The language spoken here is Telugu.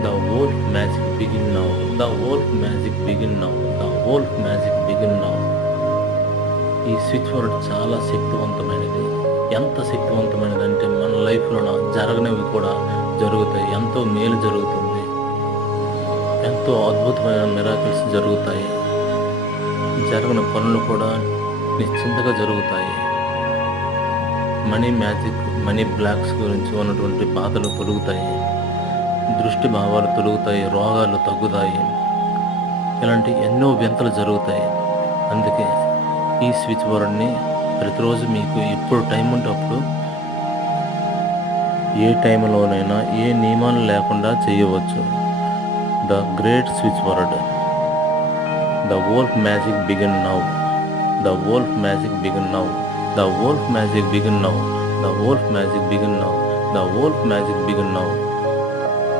The wolf magic begin now. The wolf magic begin now. The wolf magic begin now. ఈ స్విచ్ వర్డ్ చాలా శక్తివంతమైనది. ఎంత శక్తివంతమైనదంటే మన లైఫ్‌లోన జరగనివి కూడా జరుగుతాయి. ఎంతో మేలు జరుగుతుంది. ఎంతో అద్భుతమైన మిరాకిల్స్ జరుగుతాయి. జరగని పనులు కూడా నిశ్చింతగా జరుగుతాయి. మనీ మ్యాజిక్, మనీ బ్లాక్స్ గురించి ఉన్నటువంటి బాధలు తొలుగుతాయి. దృష్టి భావాలు తొలుగుతాయి. రోగాలు తగ్గుతాయి. ఇలాంటి ఎన్నో వింతలు జరుగుతాయి. అందుకే ఈ స్విచ్ వర్డ్ని ప్రతిరోజు మీకు ఎప్పుడు టైం ఉంటే అప్పుడు ఏ టైంలోనైనా ఏ నియమాలు లేకుండా చేయవచ్చు. The great switch word. The wolf magic begin now. The wolf magic begin now. The wolf magic begin now. The wolf magic begin now. The wolf magic begin now.